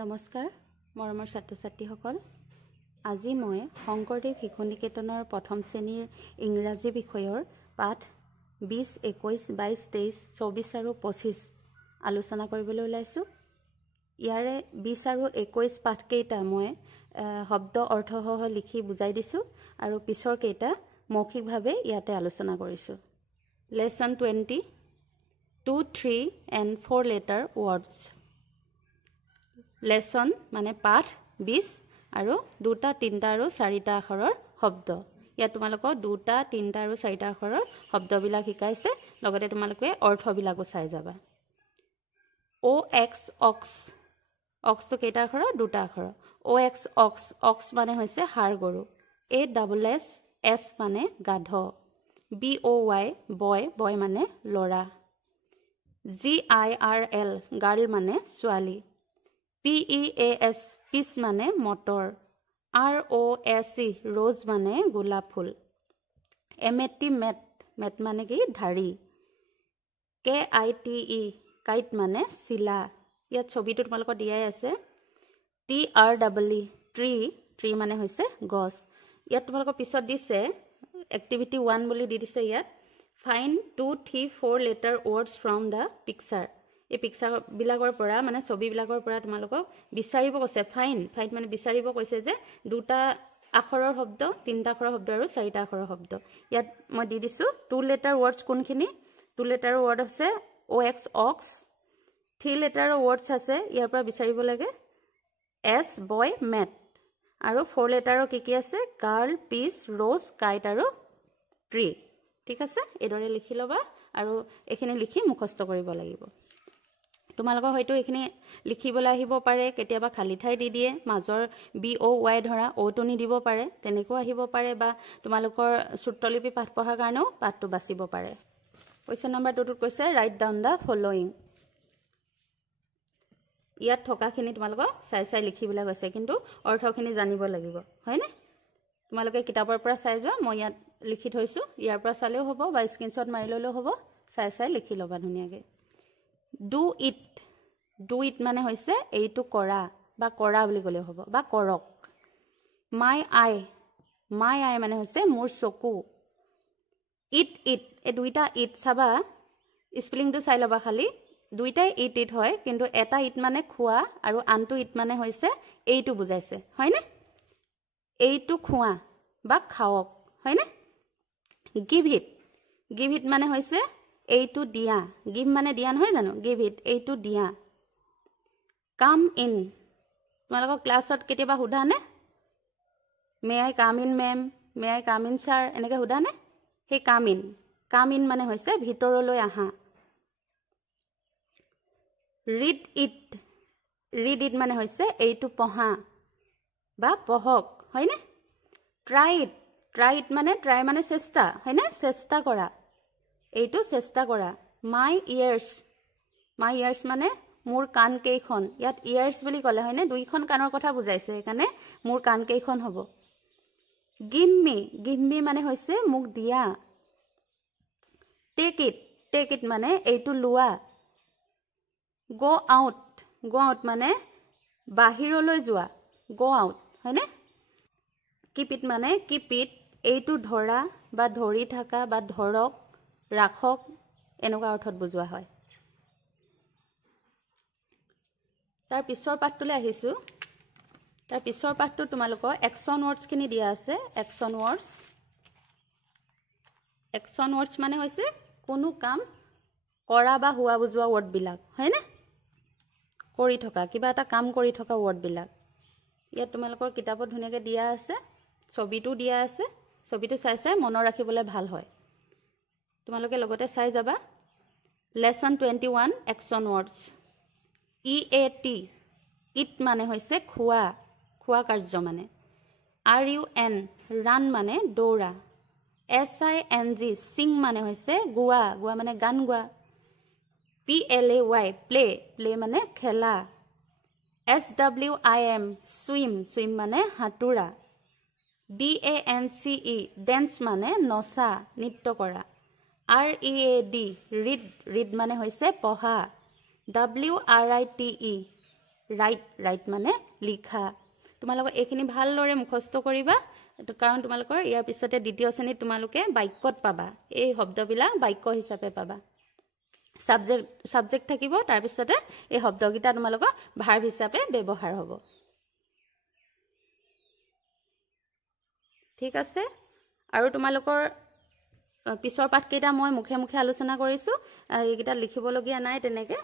নমস্কাৰ মৰমৰ ছাত্ৰ-ছাত্ৰীসকল আজি মই শংকৰদেৱ শিশু নিকেতনৰ প্ৰথম শ্ৰেণীৰ ইংৰাজী বিষয়ৰ পাঠ 20 21 22 23 24 আৰু 25 আলোচনা কৰিবলৈ ওলাইছো ইয়াৰে 20 আৰু 21 পাঠ কেইটা মই শব্দ অৰ্থসহ লিখি বুজাই দিছো আৰু পিছৰ কেইটা মৌখিকভাৱে ইয়াতে আলোচনা কৰিছো lesson 20 2 3 and 4 letter words lesson মানে পাঠ 20 আৰু দুটা তিনটা আৰু চাৰিটা আখৰৰ শব্দ ইয়া তোমালোকক দুটা তিনটা আৰু চাৰিটা আখৰৰ শব্দবিলাক শিকাইছে লগতে তোমালোকে অৰ্থবিলাকো চাই যাবা o x ox ox তো কেইটা আখৰ দুটা আখৰ o x ox ox মানে হৈছে হাড় গৰু a double s s মানে গাধ b o y boy boy মানে লৰা g i r l girl মানে ছোৱালী PEAS piece মানে motor ROS rose মানে গোলাপ ফুল MAT mat মানে কি ধাৰি KITE kite মানে চিলা ইয়াত ছবিটো তোমালোকৰ দিয়াই আছে TREE tree মানে হৈছে গছ ইয়াত তোমালোকৰ পিছত দিছে activity 1 বুলি দি দিছে ইয়াত find 2 3 4 letter words from the picture এই পিকচাৰ বিলাকৰ পৰা মানে ছবি বিলাকৰ পৰা তোমালোকক বিচাৰিব কৈছে ফাইন মানে বিচাৰিব কৈছে যে দুটা আখৰৰ শব্দ তিনটা আখৰৰ শব্দ আৰু চাৰিটা আখৰৰ শব্দ ইয়াত মই দি দিছো টু লেটাৰ ওয়াৰ্ডছ কোনখিনি টু লেটাৰ ওয়াৰ্ড আছে OX ox থ্ৰী লেটাৰ ওয়াৰ্ডছ আছে ইয়াৰ পৰা বিচাৰিব লাগে S boy mat আৰু ফ'ৰ লেটাৰৰ কি আছে গাৰ্ল পিচ ৰ'জ কাইট আৰু ট্ৰী ঠিক আছে এদৰে লিখি লবা আৰু এখিনি লিখি মুখস্থ কৰিব লাগিব তোমালোকৰ হয়তো এখিনি লিখিবলৈ আহিব পাৰে কেতিয়াবা খালি ঠাই দি দিয়ে মাজৰ BOY ধৰা ওটো নি দিব পাৰে তেনেকৈ আহিব পাৰে বা তোমালোকৰ সূত্ৰলিপি পাঠ পঢ়াৰ কাৰণেও পাঠটো বাছিব পাৰে কোৱেশ্চন নম্বৰ 2 টোত কৈছে ৰাইট ডাউন দা ফলোইং ইয়াত থকাখিনি তোমালোকক চাই লিখিবলৈ কৈছে কিন্তু অৰ্থখিনি জানিব লাগিব হয়নে তোমালোকে কিতাপৰ পৰা চাই যোৱা মই ইয়াত লিখি থৈছো ইয়াৰ পৰা চালেও হ'ব বা স্ক্ৰিনশ্বট মাৰি ললেও হ'ব চাই লিখি লবা ধুনিয়াকৈ do it মানে হৈছে এইটো কৰা বা কৰা বুলি কলে হ'ব বা কৰক my eye মানে হৈছে মোৰ চকু eat এই দুইটা eat চাবা স্পেলিংটো চাই লবা খালি দুইটাই eat হয় কিন্তু এটা eat মানে খোৱা আৰু আনটো eat মানে হৈছে এইটো বুজাইছে হয়নে এইটো খোৱা বা খাওক হয়নে give it মানে হৈছে এইটো দিয়া গিভ মানে দিয়া নহয় জানো গিভ ইট এইটো দিয়া কাম ইন তোমালোকৰ ক্লাছত কেতিয়াবা সোধানে may I come in ma'am may I come in sir এনেকৈ সোধানে সেই কাম ইন মানে হৈছে ভিতৰলৈ আহা ৰিড ইট মানে হৈছে এইটো পঢ়া বা পঢ়ক হয়নে ট্ৰাই ইট মানে চেষ্টা হয়নে চেষ্টা কৰা এইটো চেষ্টা কৰা মাই ইয়াৰ্ছ মানে মোৰ কাণ কেইখন ইয়াত ইয়াৰ্ছ বুলি ক'লে হয়নে দুইখন কাণৰ কথা বুজাইছে সেইকাৰণে মোৰ কাণ কেইখন হ'ব গিভ মি মানে হৈছে মোক দিয়া টেক ইট মানে এইটো লোৱা গো আউট মানে বাহিৰলৈ যোৱা গো আউট হয়নে কিপ ইট এইটো ধৰা বা ধৰি থকা বা ধৰক ৰাখক এনেকুৱা অৰ্থত বুজোৱা হয় তাৰ পিছৰ পাঠটোলৈ আহিছো তাৰ পিছৰ পাঠটো তোমালোকৰ একচন ওয়াৰ্ডছ খিনি দিয়া আছে একচন ওয়াৰ্ডছ মানে হৈছে কোনো কাম কৰা বা হোৱা বুজোৱা ওয়াৰ্ড বিলাক হয়নে কৰি থকা কিবা এটা কাম কৰি থকা ওয়াৰ্ড বিলাক ইয়াত তোমালোকৰ কিতাপত ধুনিয়াকৈ দিয়া আছে ছবিটো দিয়া আছে ছবিটো চাই মনত ৰাখিবলৈ ভাল হয় তোমালোকে লগতে চাই যাবা লেসন 21 একচন ওয়াৰ্ডছ EAT ইট মানে হৈছে খোৱা কাৰ্য মানে RUN ৰান মানে দৌৰা SING সিং মানে হৈছে গোৱা মানে গান গোৱা PLAY প্লে মানে খেলা SWIM swim মানে হাতুৰা DANCE ডেন্স মানে নচা নৃত্য কৰা READ ৰিড মানে হৈছে পঢ়া WRITE ৰাইট মানে লিখা তোমালোকে এইখিনি ভালদৰে মুখস্থ কৰিবা কাৰণ তোমালোকৰ ইয়াৰ পিছতে দ্বিতীয় শ্ৰেণীত তোমালোকে বাক্যত পাবা এই শব্দবিলাক বাক্য হিচাপে পাবা সাবজেক্ট থাকিব তাৰ পিছতে এই শব্দগিটা তোমালোকৰ ভাৰ্ব হিচাপে ব্যৱহাৰ হ'ব ঠিক আছে আৰু তোমালোকৰ পিছৰ পাঠকেইটা মই মুখে মুখে আলোচনা কৰিছো এইকেইটা লিখিবলগীয়া নাই তেনেকে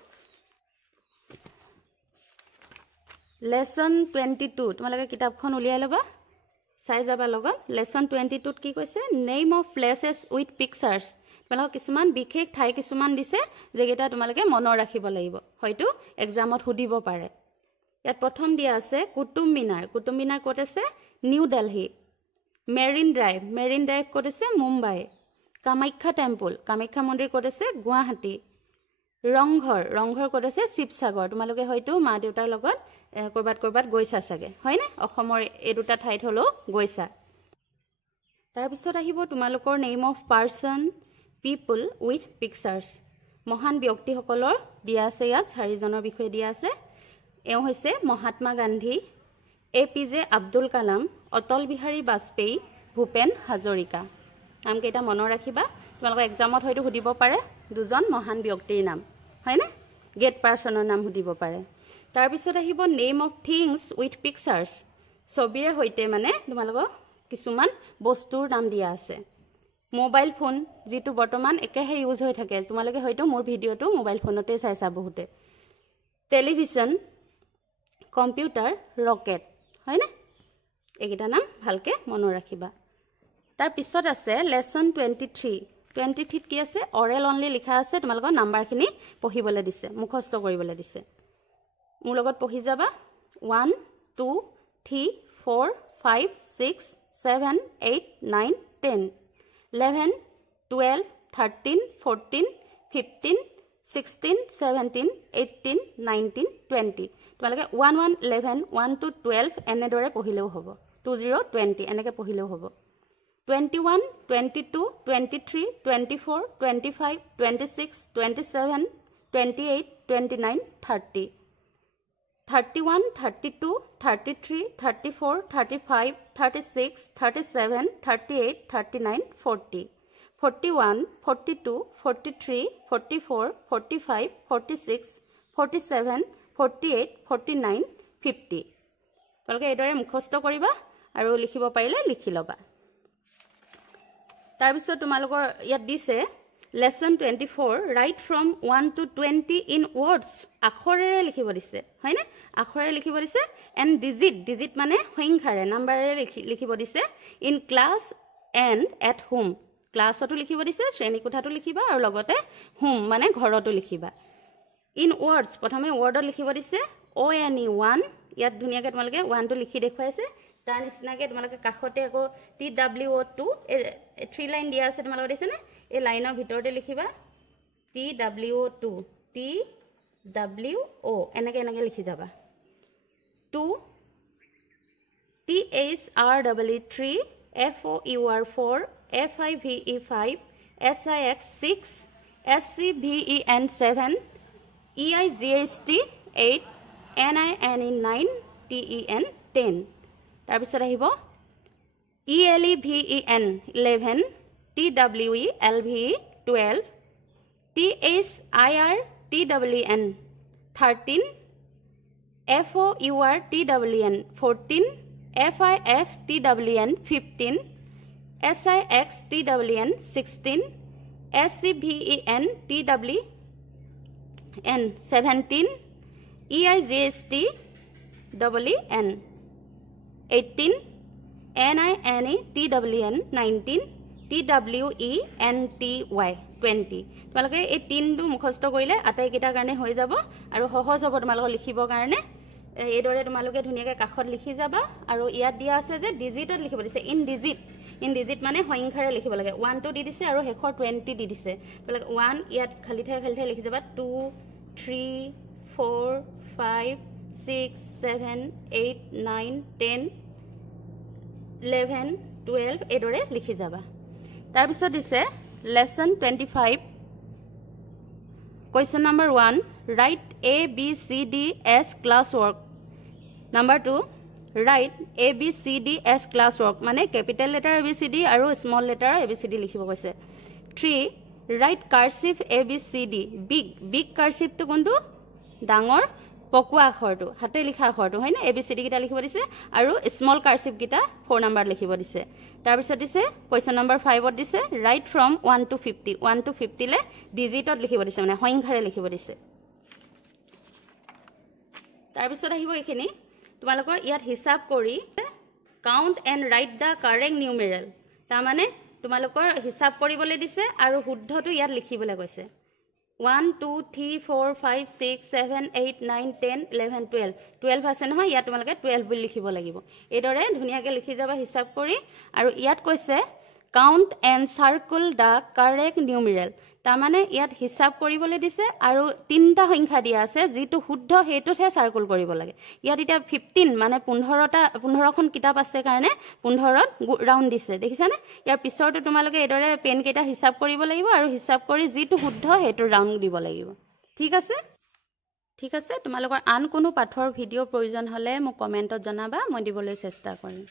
লেসন 22 তোমালোকে কিতাপখন উলিয়াই লবা চাই যাবা লগত লেসন 22 ত কি কৈছে নেম অফ প্লেसेस উইথ পিকচাৰ্স তোমালোক কিছুমান বিশেষ ঠাই কিছুমান দিছে যেগেটা তোমালোকে মনৰ ৰাখিব লাগিব হয়তো এক্সামত সুধিব পাৰে ইয়াত প্ৰথম দিয়া আছে কুতুব মিনাৰ ক'ত আছে নিউ দিল্লী মেৰিন ড্ৰাইভ ক'ত আছে মুম্বাই কামাখ্যা টেম্পল কামাখ্যা মন্দিৰ ক'ত আছে গুৱাহাটী ৰংঘৰ ক'ত আছে শিৱসাগৰ তোমালোকে হয়তো মা দেউতাৰ লগত কৰবাত গৈছা সাগে হয়নে অসমৰ এই দুটা ঠাইত হলো গৈছা তাৰ পিছত আহিব তোমালোকৰ name of person people with pictures মহান ব্যক্তিসকলৰ দিয়া আছে ইয়াত চাৰিজনৰ বিষয়ে দিয়া আছে এওঁ হৈছে মহাত্মা গান্ধী এপিজে আব্দুল কালাম অটল বিহাৰী বাজপেয়ী ভূপেন হাজৰিকা নাম কেইটা মনৰ ৰাখিবা তোমালোকৰ এক্সামত হয়তো সুধিব পাৰে দুজন মহান ব্যক্তিৰ নাম হয়নে গেট পাৰসনৰ নাম সুধিব পাৰে তাৰ পিছত আহিব নেম অফ থিংস উইথ পিকচাৰ্স ছবিৰে হৈতে মানে তোমালোকৰ কিছুমান বস্তুৰ নাম দিয়া আছে মোবাইল ফোন যেটো বৰ্তমান একেহে ইউজ হৈ থাকে তোমালোকে হয়তো মোৰ ভিডিওটো মোবাইল ফোনতে চাইছা বহুতে টেলিভিছন কম্পিউটাৰ ৰকেট হয়নে এইকেইটা নাম ভালকে মনৰ ৰাখিবা তাৰ পিছত আছে লেসন 23 কি আছে অৰেল অনলি লিখা আছে তোমালোকৰ নাম্বাৰখিনি পঢ়িবলৈ দিছে মুখস্থ কৰিবলৈ দিছে মোৰ লগত পঢ়ি যাবা 1 2 3 4 5 6 7 8 9 10 11 12 13 14 15 16 17 18 19 20 তোমালোকে 1 1 11 1 to 12 এনেদৰে পঢ়িলেও হ'ব 20 20 এনেকে পঢ়িলেও হ'ব 21 22 23 24 25 26 27 28 29 30 31 32 33 34 35 36 37 38 39 40 41 42 43 44 45 46 47 48 49 50 তোমালোকে এদৰে মুখস্থ কৰিবা আৰু লিখিব পাৰিলে লিখি লবা তাৰ পিছত তোমালোকৰ ইয়াত দিছে lesson 24 write from 1 to 20 in words আখৰেৰে লিখিব দিছে হয়নে আখৰেৰে লিখিব দিছে এন্ড ডিজিট মানে সংখ্যাৰে নাম্বাৰেৰে লিখিব দিছে in class and at home ক্লাছতো লিখিব দিছে শ্ৰেণী কোঠাটো লিখিবা আৰু লগতে হোম মানে ঘৰতো লিখিবা ইন ওয়াৰ্ডস প্ৰথমে ওয়াৰ্ডত লিখিব দিছে ONE1 ইয়াত ধুনিয়াকৈ তোমালোকে 1 টো লিখি দেখুৱাইছে তাৰ নিচিনাকৈ তোমালোকে কাখতে আকৌ TWO2 থ্ৰী লাইন দিয়া আছে তোমালোকে দিছে নে এই লাইনৰ ভিতৰতে লিখিবা TWO2 TWO এনেকে লিখি যাবা 2 THREE3 FOUR4 FIVE5 SIX6 SCVEN7 EIGHT 8 NINE9 TEN10 তাৰ পিছত আহিব ELEVEN 11 TWELVE 12 THIRTWN 13 FOURTWN 14 FIFTWN 15 SIXTWN 16 SCVEN TWN 17 EIGHTWN 18 NINE TWN 19 TWENTY 20 তোমালোকে এই তিনটো মুখস্থ কৰিলে আটাই কেইটাৰ কাৰণে হৈ যাব আৰু সহজ হ'ব তোমালোক লিখিবৰ কাৰণে এইদৰে তোমালোকে ধুনিয়াকৈ কাখত লিখি যাবা আৰু ইয়াত দিয়া আছে যে ডিজিটত লিখিব দিছে ইন ডিজিট মানে সংখ্যাৰে লিখিব লাগে 1 2 দি দিছে আৰু শেষৰ 20 দি দিছে তোমালোকে 1 ইয়াত খালি ঠাই লিখি যাবা 2 3 4 5 6 7 8 9 10 11 12 এইদৰে লিখি যাবা তাৰ পিছত দিছে lesson 25 Question number 1, write A, B, C, D as classwork. Number 2, write A, B, C, D as classwork. Mane capital letter A, B, C, D aru small letter A, B, C, D likhibo koise. 3, write cursive A, B, C, D. Big cursive to kundu dangor pokua akhortu hate likha akhortu hoine A, B, C, D kita likhibo dise aru small cursive kita 4 number likhibo dise. Tar pisot dise question number 5 ot dise write from 1 to 50. 1 to 50 le digit ot likhibo dise mane hoinghare likhibo dise. Tar pisot ahibo ekhini তোমালোকৰ ইয়াত হিসাব কৰি count and write the correct numeral. তা মানে তোমালোকৰ হিসাব কৰিবলৈ দিছে আৰু শুদ্ধটো ইয়াত লিখিবলৈ কৈছে. 1 2 3 4 5 6 7 8 9 10 11 12 12 আছে নহয় ইয়াত তোমালোকে 12 বুলি লিখিব লাগিব. এইদৰে ধুনিয়াকৈ লিখি যাবা হিসাব কৰি আৰু ইয়াত কৈছে count and circle the correct numeral. তা মানে ইয়াত হিসাব কৰিবলৈ দিছে আৰু তিনটা সংখ্যা দিয়া আছে যেটো শুদ্ধ হেতুহে সাৰ্কেল কৰিব লাগে. ইয়াত এটা 15 মানে 15খন কিতাপ আছে কাৰণে 15ত ৰাউন্ড দিছে দেখিছানে. ইয়াৰ পিছৰটো তোমালোকে এদৰে পেন কেটা হিসাব কৰিব লাগিব আৰু হিসাব কৰি যেটো শুদ্ধ হেতু ৰাউন্ড দিব লাগিব. ঠিক আছে তোমালোকৰ আন কোনো পাঠৰ ভিডিও প্ৰয়োজন হলে মোক কমেন্টত জনাবা মই দিবলৈ চেষ্টা কৰিম.